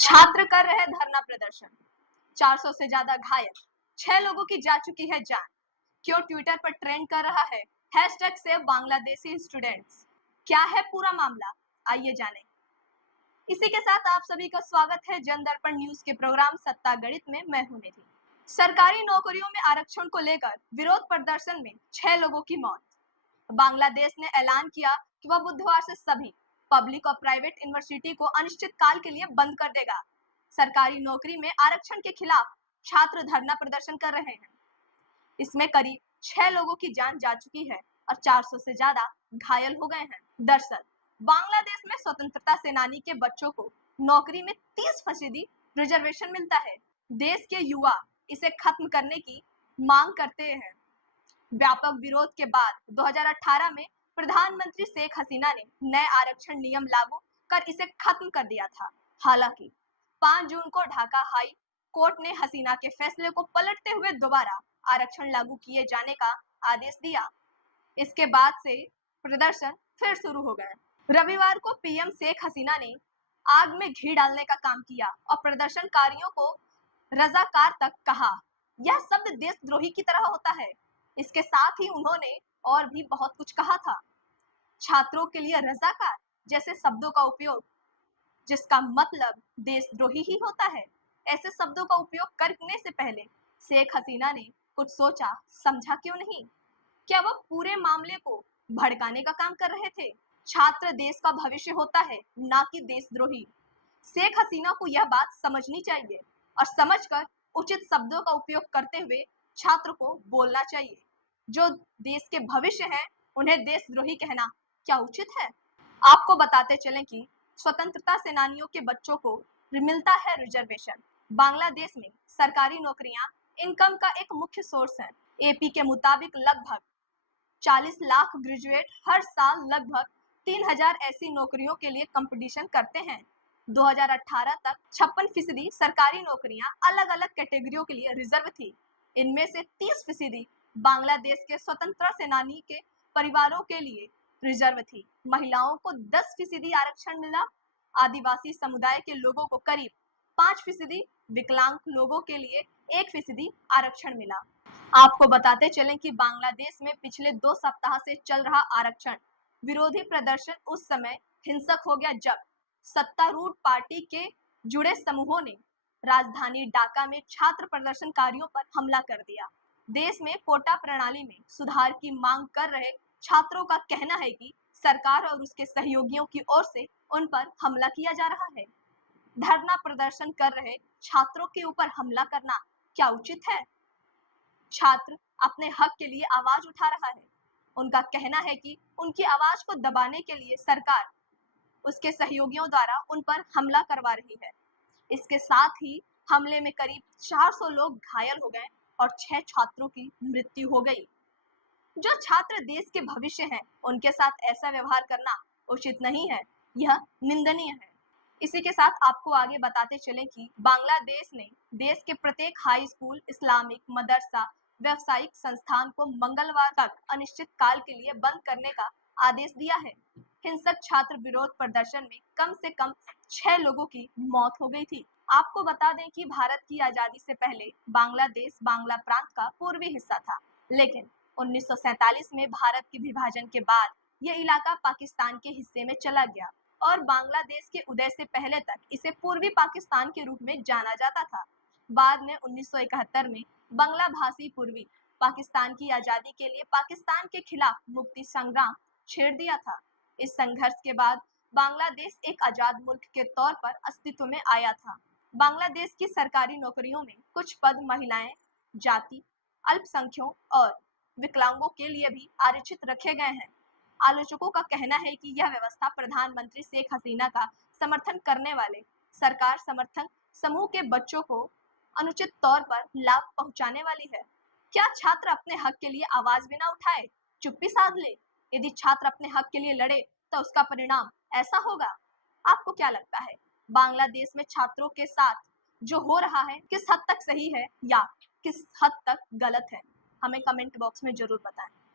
छात्र कर रहे धरना प्रदर्शन, 400 से ज्यादा घायल, 6 लोगों की जा चुकी है जान। क्यों ट्विटर पर ट्रेंड कर रहा है हैशटैग सेव बांग्लादेशी स्टूडेंट्स? क्या है पूरा मामला, आइए जानें। इसी के साथ आप सभी का स्वागत है जन दर्पण न्यूज के प्रोग्राम सत्ता गणित में। मैं हूं निधि। सरकारी नौकरियों में आरक्षण को लेकर विरोध प्रदर्शन में 6 लोगों की मौत। बांग्लादेश ने ऐलान किया कि वह बुधवार से सभी पब्लिक और प्राइवेट यूनिवर्सिटी को अनिश्चित काल के लिए बंद कर देगा। सरकारी नौकरी में आरक्षण के खिलाफ छात्र धरना प्रदर्शन कर रहे हैं। इसमें करीब 6 लोगों की जान जा चुकी है और 400 से ज्यादा घायल हो गए हैं। दरअसल बांग्लादेश में स्वतंत्रता सेनानी के बच्चों को नौकरी में 30% रिजर्वेशन मिलता है। देश के युवा इसे खत्म करने की मांग करते हैं। व्यापक विरोध के बाद 2018 में प्रधानमंत्री शेख हसीना ने नए आरक्षण नियम लागू कर इसे खत्म कर दिया था। हालांकि 5 जून को ढाका हाई कोर्ट ने हसीना के फैसले को पलटते हुए दोबारा आरक्षण लागू किए जाने का आदेश दिया। इसके बाद से प्रदर्शन फिर शुरू हो गए। रविवार को पीएम शेख हसीना ने आग में घी डालने का काम किया और प्रदर्शनकारियों को रजाकार तक कहा। यह शब्द देशद्रोही की तरह होता है। इसके साथ ही उन्होंने और भी बहुत कुछ कहा था। छात्रों के लिए रजाकार जैसे शब्दों का उपयोग, जिसका मतलब देशद्रोही ही होता है, ऐसे शब्दों का उपयोग करने से पहले शेख हसीना ने कुछ सोचा समझा क्यों नहीं? क्या वह पूरे मामले को भड़काने का काम कर रहे थे? छात्र देश का भविष्य होता है, ना कि देशद्रोही। शेख हसीना को यह बात समझनी चाहिए और समझकर उचित शब्दों का उपयोग करते हुए छात्र को बोलना चाहिए। जो देश के भविष्य हैं, उन्हें देशद्रोही कहना क्या उचित है? आपको बताते चलें कि स्वतंत्रता सेनानियों के बच्चों को मिलता है रिजर्वेशन। बांग्लादेश में सरकारी नौकरियां इनकम का एक मुख्य सोर्स है। एपी के मुताबिक लगभग 40 लाख ग्रेजुएट हर साल लगभग 3000 ऐसी नौकरियों के लिए कंपटीशन करते हैं। 2018 तक 56% सरकारी नौकरियां अलग अलग कैटेगरियों के लिए रिजर्व थी। इनमें से 30% बांग्लादेश के स्वतंत्रता सेनानी के परिवारों के लिए रिजर्व थी। महिलाओं को 10% आरक्षण मिला। आदिवासी समुदाय के लोगों को करीब 5%, विकलांग लोगों के लिए 1% आरक्षण मिला। आपको बताते चलें कि बांग्लादेश में पिछले 2 सप्ताह से चल रहा आरक्षण विरोधी प्रदर्शन उस समय हिंसक हो गया जब सत्तारूढ़ पार्टी के जुड़े समूहों ने राजधानी ढाका में छात्र प्रदर्शनकारियों पर हमला कर दिया। देश में कोटा प्रणाली में सुधार की मांग कर रहे छात्रों का कहना है कि सरकार और उसके सहयोगियों की ओर से उन पर हमला किया जा रहा है। धरना प्रदर्शन कर रहे छात्रों के ऊपर हमला करना क्या उचित है? छात्र अपने हक के लिए आवाज उठा रहा है। उनका कहना है कि उनकी आवाज को दबाने के लिए सरकार उसके सहयोगियों द्वारा उन पर हमला करवा रही है। इसके साथ ही हमले में करीब 400 लोग घायल हो गए और 6 छात्रों की मृत्यु हो गई। जो छात्र देश के भविष्य हैं, उनके साथ ऐसा व्यवहार करना उचित नहीं है, यह निंदनीय है। इसी के साथ आपको आगे बताते चलें कि बांग्लादेश ने देश के प्रत्येक हाई स्कूल, इस्लामिक मदरसा, व्यावसायिक संस्थान को मंगलवार तक अनिश्चित काल के लिए बंद करने का आदेश दिया है। हिंसक छात्र विरोध प्रदर्शन में कम से कम 6 लोगों की मौत हो गई थी। आपको बता दें कि भारत की आजादी से पहले बांग्लादेश बांग्ला प्रांत का पूर्वी हिस्सा था, लेकिन 1947 में भारत के विभाजन के बाद यह इलाका पाकिस्तान के हिस्से में चला गया और बांग्लादेश के उदय से पहले तक इसे पूर्वी पाकिस्तान के रूप में जाना जाता था। बाद में 1971 में बांग्ला भाषी पूर्वी पाकिस्तान की आजादी के लिए पाकिस्तान के खिलाफ मुक्ति संग्राम छेड़ दिया था। इस संघर्ष के बाद बांग्लादेश एक आजाद मुल्क के तौर पर अस्तित्व में आया था। बांग्लादेश की सरकारी नौकरियों में कुछ पद महिलाएं, जाति, अल्पसंख्यकों और विकलांगों के लिए भी आरक्षित रखे गए हैं। आलोचकों का कहना है कि यह व्यवस्था प्रधानमंत्री शेख हसीना का समर्थन करने वाले सरकार समर्थक समूह के बच्चों को अनुचित तौर पर लाभ पहुंचाने वाली है। क्या छात्र अपने हक के लिए आवाज भी ना उठाए, चुप्पी साध ले? यदि छात्र अपने हक के लिए लड़े तो उसका परिणाम ऐसा होगा। आपको क्या लगता है, बांग्लादेश में छात्रों के साथ जो हो रहा है किस हद तक सही है या किस हद तक गलत है? हमें कमेंट बॉक्स में जरूर बताएं।